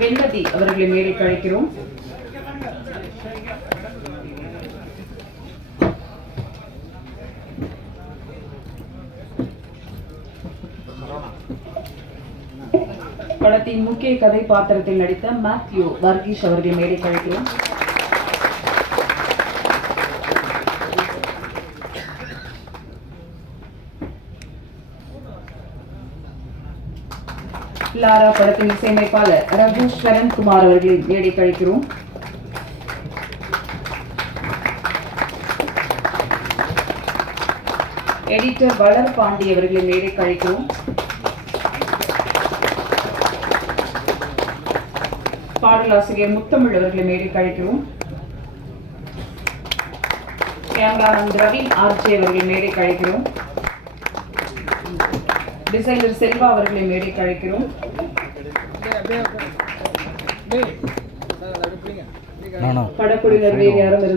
வெண்மதி அவர்களை மேடைக்கு அழைக்கிறோம். படத்தின் முக்கிய கதைபாத்திரத்தில் நடித்த மேத்யூ வர்கீஸ் அவர்களை மேடைக்கு அழைக்கிறோம். லாரா படத்தின் இசையமைப்பாளர் ரகுஸ்வரன் குமார் அவர்களை மேடைக்கு அழைக்கிறோம். எடிட்டர் வளர் பாண்டி அவர்களை மேடைக்கு அழைக்கிறோம். பாடலாசிரியர் முத்தமிழ் அவர்களை மேடைக்கு அழைக்கிறோம். கேமராமேன் ரவி ஆர்ஜே அவர்களை மேடைக்கு அழைக்கிறோம். டிசைனர் செல்வா அவர்களை மேடைக்கு அழைக்கிறோம். படக்குழுவினர் வேறு யாரும்